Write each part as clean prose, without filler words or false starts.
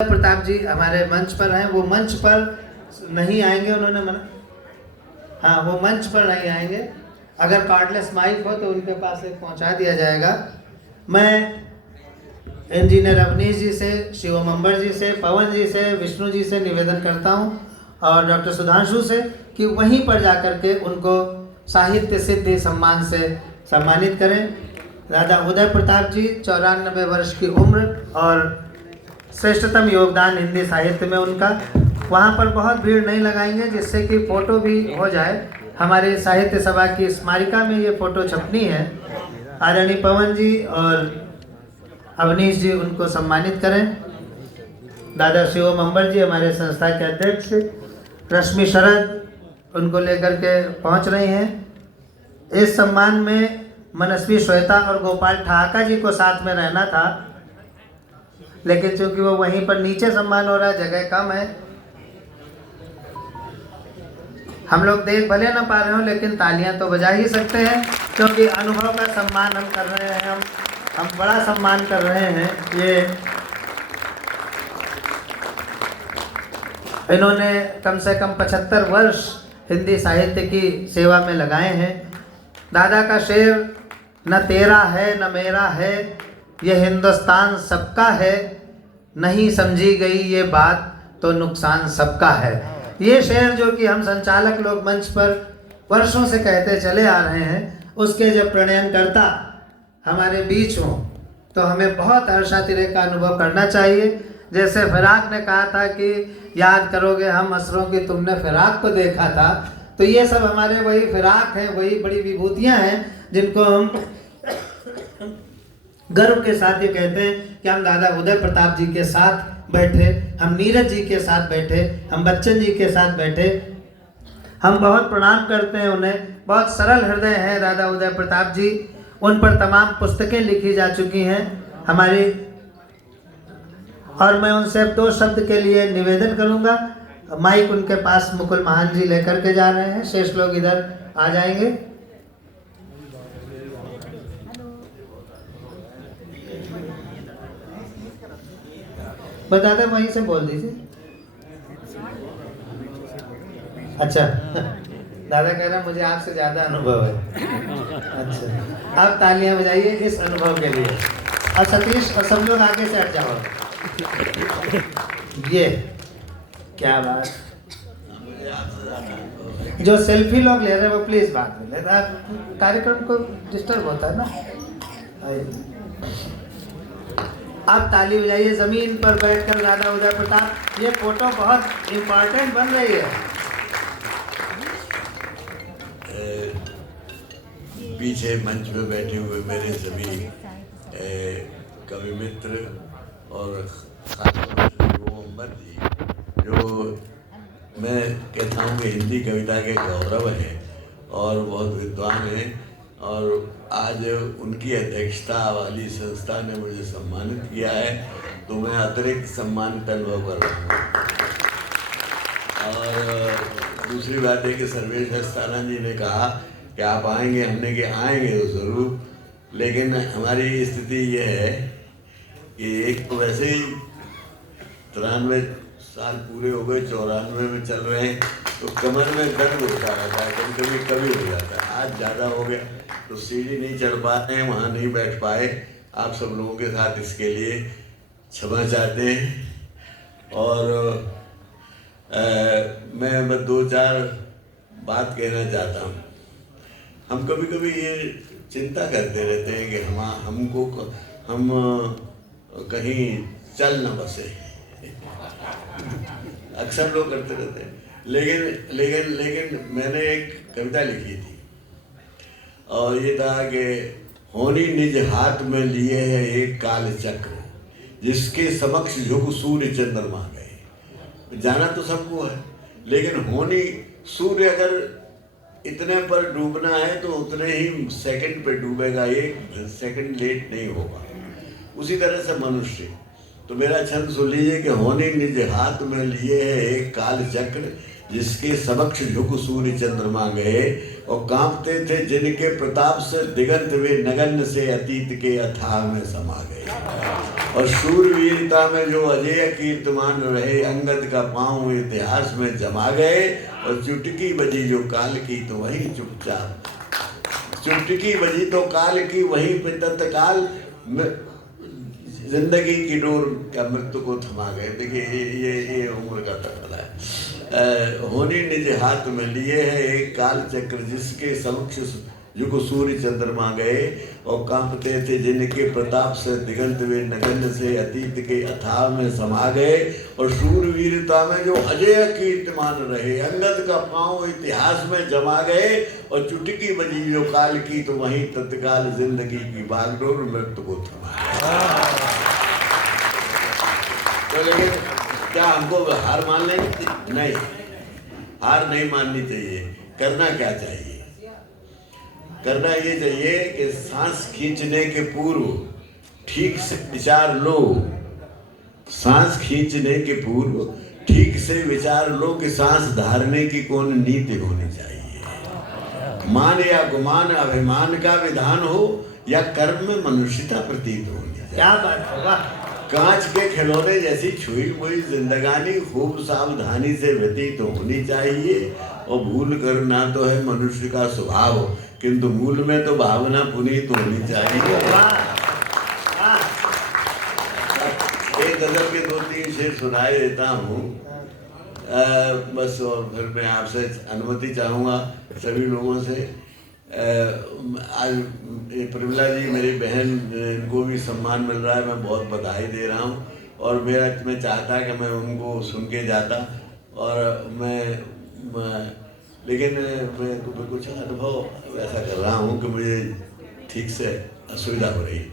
प्रताप जी हमारे मंच पर हैं, वो मंच पर नहीं आएंगे, उन्होंने मना, हाँ वो मंच पर नहीं आएंगे। अगर कार्डलेस माइक हो तो उनके पास एक पहुंचा दिया जाएगा। मैं इंजीनियर अवनीश जी से, शिवम अंबर जी से, पवन जी से, विष्णु जी से निवेदन करता हूं और डॉक्टर सुधांशु से कि वहीं पर जाकर के उनको साहित्य सिद्धि सम्मान से सम्मानित करें। राजा उदय प्रताप जी 94 वर्ष की उम्र और श्रेष्ठतम योगदान हिंदी साहित्य में उनका। वहाँ पर बहुत भीड़ नहीं लगाएंगे जिससे कि फ़ोटो भी हो जाए। हमारी साहित्य सभा की स्मारिका में ये फ़ोटो छपनी है। आदरणीय पवन जी और अवनीश जी उनको सम्मानित करें। दादा शिवम अंबर जी हमारे संस्था के अध्यक्ष, रश्मि शरद उनको लेकर के पहुँच रहे हैं। इस सम्मान में मनस्वी श्वेता और गोपाल ठहाका जी को साथ में रहना था, लेकिन चूंकि वो वहीं पर नीचे सम्मान हो रहा है, जगह कम है। हम लोग देख भले ना पा रहे हो लेकिन तालियां तो बजा ही सकते हैं, क्योंकि अनुभव का सम्मान हम कर रहे हैं। हम बड़ा सम्मान कर रहे हैं। ये इन्होंने कम से कम 75 वर्ष हिंदी साहित्य की सेवा में लगाए हैं। दादा का शेर, न तेरा है न मेरा है, ये हिंदुस्तान सबका है, नहीं समझी गई ये बात तो नुकसान सबका है। ये शेर जो कि हम संचालक लोग मंच पर वर्षों से कहते चले आ रहे हैं, उसके जब प्रणयनकर्ता हमारे बीच हों तो हमें बहुत हर्षातिरेक का अनुभव करना चाहिए। जैसे फिराक ने कहा था कि याद करोगे हम असरों की तुमने फिराक को देखा था, तो ये सब हमारे वही फिराक हैं, वही बड़ी विभूतियाँ हैं जिनको हम गर्व के साथ ये कहते हैं कि हम दादा उदय प्रताप जी के साथ बैठे, हम नीरज जी के साथ बैठे, हम बच्चन जी के साथ बैठे। हम बहुत प्रणाम करते हैं उन्हें। बहुत सरल हृदय हैं दादा उदय प्रताप जी। उन पर तमाम पुस्तकें लिखी जा चुकी हैं हमारी। और मैं उनसे अब 2 शब्द के लिए निवेदन करूंगा। माइक उनके पास मुकुल महान जी लेकर के जा रहे हैं। शेष लोग इधर आ जाएंगे। बताते वहीं से बोल दीजिए। अच्छा दादा कह रहे मुझे आपसे ज्यादा अनुभव है। अच्छा, आप तालियां बजाइए इस अनुभव के लिए। और सतीश और सब लोग आगे से हट जाओ। ये क्या बात, जो सेल्फी लोग ले रहे हैं वो प्लीज बात में ले, कार्यक्रम को डिस्टर्ब होता है ना। आप ताली बजाइए जमीन पर बैठकर दादा उदय प्रताप। ये फोटो बहुत इम्पोर्टेंट बन रही है। पीछे मंच में बैठे हुए मेरे सभी कवि मित्र और खासतौर से शिवम अंबर जी, जो मैं कहता हूँ कि हिंदी कविता के गौरव हैं और बहुत विद्वान हैं, और आज उनकी अध्यक्षता वाली संस्था ने मुझे सम्मानित किया है, तो मैं अतिरिक्त सम्मानित अनुभव कर रहा हूँ। और दूसरी बात है कि सर्वेश अस्थाना जी ने कहा कि आप आएंगे, हमने कि आएंगे तो ज़रूर, लेकिन हमारी स्थिति ये है कि एक तो वैसे ही 93 साल पूरे हो गए, 94 में चल रहे हैं, तो कमर में दर्द होता रहता है, कभी कभी हो जाता है। आज ज़्यादा हो गया तो सीढ़ी नहीं चढ़ पाते हैं, वहाँ नहीं बैठ पाए। आप सब लोगों के साथ इसके लिए क्षमा चाहते हैं। और मैं बस 2-4 बात कहना चाहता हूँ। हम कभी कभी ये चिंता करते रहते हैं कि हम कहीं चल न बसे। अक्सर लोग करते रहते हैं, लेकिन मैंने एक कविता लिखी थी और ये था कि होनी निज हाथ में लिए है एक काल चक्र, जिसके समक्ष झुक सूर्य चंद्रमा गए। जाना तो सबको है, लेकिन होनी, सूर्य अगर इतने पर डूबना है तो उतने ही सेकंड पे डूबेगा, 1 सेकंड लेट नहीं होगा। उसी तरह से मनुष्य। तो मेरा छंद सुन लीजिए कि होनी निज हाथ में लिए है एक काल चक्र, जिसके समक्ष झुक सूर्य चंद्रमा गए, और कांपते थे जिनके प्रताप से दिगंत वे नगन से अतीत के अथाह में समा गए। और शूरवीरता में जो अजय कीर्तिमान रहे, अंगद का पांव इतिहास में जमा गए। और चुटकी बजी जो काल की तो वहीं चुपचाप, चुटकी बजी तो काल की वहीं पे तत्काल जिंदगी की डोर का मृत्यु को थमा गए। देखिए ये उम्र का तकला है। होनी निज हाथ में लिए है एक काल चक्र, जिसके समक्ष युग सूर्य चंद्रमा गए। और कांपते थे जिनके प्रताप से दिगंत वे नगन से अतीत के अथाह में समा गए। और शूरवीरता में जो अजय कीर्तिमान रहे, अंगद का पांव इतिहास में जमा गए। और चुटकी बजी जो काल की तो वहीं तत्काल जिंदगी की बागडोर मृत्यु को थमा गए। तो लेकिन क्या हमको हार मान लेंगे? नहीं, हार नहीं माननी चाहिए। करना क्या चाहिए? करना ये चाहिए कि सांस खींचने के पूर्व ठीक से विचार लो। सांस खींचने के पूर्व ठीक से विचार लो कि सांस धारने की कौन नीति होनी चाहिए। मान या गुमान अभिमान का विधान हो, या कर्म में मनुष्यता प्रतीत होनी चाहिए। क्या बात है, वाह। कांच के खिलौने जैसी छुई हुई जिंदगानी खूब सावधानी से व्यतीत होनी चाहिए। और भूल करना तो है मनुष्य का स्वभाव, किंतु मूल में तो भावना पुनीत होनी चाहिए। एक गजल के 2-3 शेर सुनाए देता हूँ बस, और फिर मैं आपसे अनुमति चाहूँगा सभी लोगों से। आज प्रमिला जी मेरी बहन, इनको भी सम्मान मिल रहा है, मैं बहुत बधाई दे रहा हूँ। और मैं चाहता कि मैं उनको सुन के जाता, और लेकिन मैं कुछ अनुभव ऐसा कर रहा हूँ कि मुझे ठीक से असुविधा हो रही है,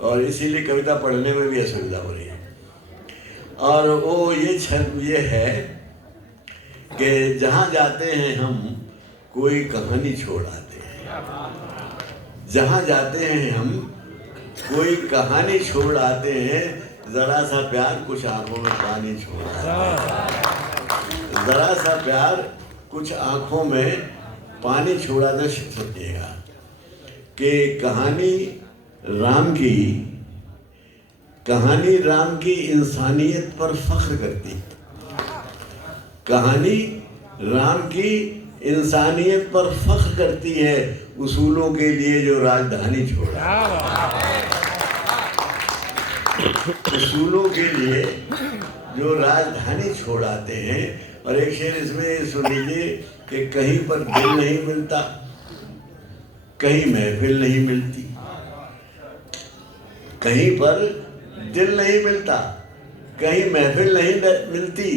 और इसीलिए कविता पढ़ने में भी असुविधा हो रही है। और वो ये है कि जहाँ जाते हैं हम कोई कहानी छोड़ आते हैं। जहाँ जाते हैं हम कोई कहानी छोड़ आते हैं। जरा सा प्यार कुछ आंखों में पानी छोड़ आते हैं। जरा सा प्यार कुछ आंखों में पानी छोड़ा था। सोचिएगा कि कहानी राम की इंसानियत पर फख्र करती। कहानी राम की इंसानियत पर फख्र करती है, उसूलों के लिए जो राजधानी छोड़ा। उसूलों के लिए जो राजधानी छोड़ाते हैं। और एक शेर इसमें सुन लीजिए कि कहीं पर दिल नहीं मिलता, कहीं महफिल नहीं मिलती। कहीं पर दिल नहीं मिलता, कहीं महफिल नहीं मिलती।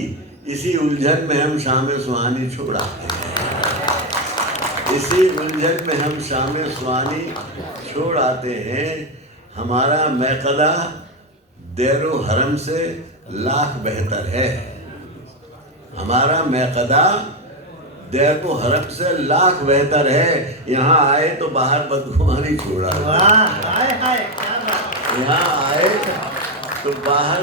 इसी उलझन में हम शाम सुहानी छोड़ाते हैं। इसी उलझन में हम शाम सुहानी छोड़ आते हैं। हमारा मैकदा देरो हरम से लाख बेहतर है। हमारा मैकदा देरो हरम से लाख बेहतर है। यहाँ आए तो बाहर बदगुमानी छोड़ा। यहाँ आए तो बाहर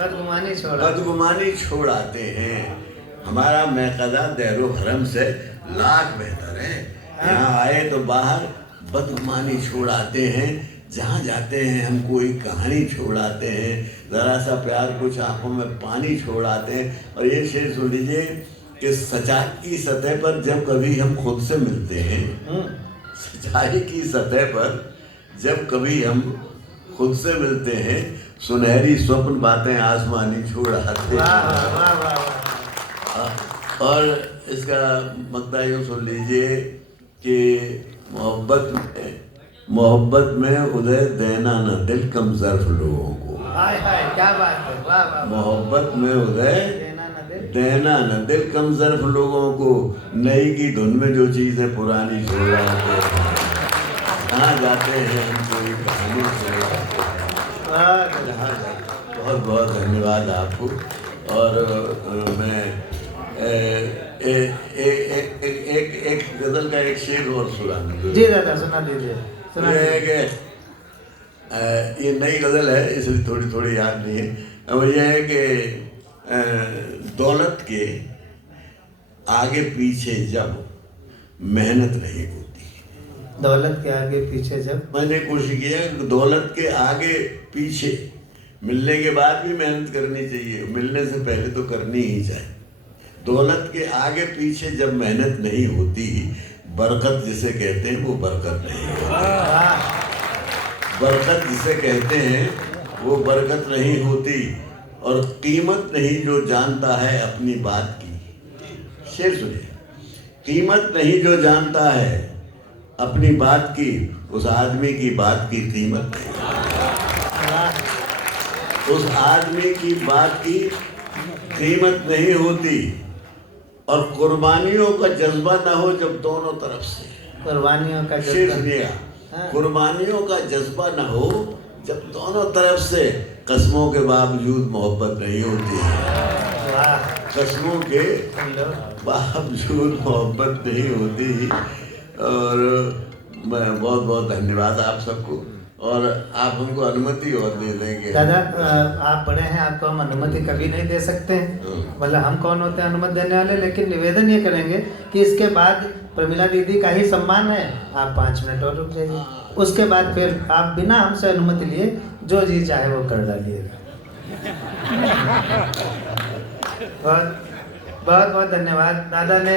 बदगुमानी छोड़ आते हैं। हमारा मैकदा देरो हरम से लाख बेहतर है। यहाँ आए तो बाहर बदगुमानी छोड़ आते हैं। जहाँ जाते हैं हम कोई कहानी छोड़ आते हैं। ज़रा सा प्यार कुछ आंखों में पानी छोड़ आते हैं। और ये शेर सुन लीजिए कि सच्चाई की सतह पर जब कभी हम खुद से मिलते हैं, सच्चाई की सतह पर जब कभी हम खुद से मिलते हैं, सुनहरी स्वप्न बातें आसमानी छोड़ आते हैं। और इसका मकता यूँ सुन लीजिए कि मोहब्बत में उदय देना न दिल कम ज़र्फ लोगों को। क्या बात है, वाह वाह। मोहब्बत में उदय देना न दिल कम ज़र्फ लोगों को। नई की धुन में जो चीज़ें पुरानी छोड़ आते हैं। कहाँ जाते हैं हम कोई कहानी छोड़ आते हैं। बहुत बहुत धन्यवाद आपको। और मैं एक गजल का एक शेर और सुना। जी दादा सुना दीजिए। ये नई गजल है इसलिए थोड़ी थोड़ी याद नहीं है। अब यह है कि आगे पीछे जब मेहनत नहीं होती। दौलत के आगे पीछे जब मैंने कोशिश किया कि दौलत के आगे पीछे मिलने के बाद भी मेहनत करनी चाहिए, मिलने से पहले तो करनी ही चाहिए। दौलत के आगे पीछे जब मेहनत नहीं होती, बरकत जिसे कहते हैं वो बरकत नहीं होती। बरकत जिसे कहते हैं वो बरकत नहीं होती। और कीमत नहीं जो जानता है अपनी बात की। शेर सुनिए, कीमत नहीं जो जानता है अपनी बात की, उस आदमी की बात की कीमत नहीं। उस आदमी की बात की कीमत नहीं होती। और कुर्बानियों का जज्बा ना हो जब दोनों तरफ से, कुर्बानियों का शेर जज्बा। सुनिएगा, हाँ। कुर्बानियों का जज्बा ना हो जब दोनों तरफ से कसमों के बावजूद मोहब्बत नहीं होती है। वाह, कसमों के सुन लो। बावजूद मोहब्बत नहीं होती। और मैं बहुत बहुत धन्यवाद आप सबको। और आप हमको अनुमति और दे देंगे। दादा, आप बड़े हैं, आपको हम अनुमति कभी नहीं दे सकते हैं, मतलब हम कौन होते हैं अनुमति देने वाले। लेकिन निवेदन ये करेंगे कि इसके बाद प्रमिला दीदी का ही सम्मान है, आप 5 मिनट और रुक जाइए। उसके बाद फिर आप बिना हमसे अनुमति लिए जो जी चाहे वो कर डालिएगा। बहुत बहुत बहुत धन्यवाद दादा ने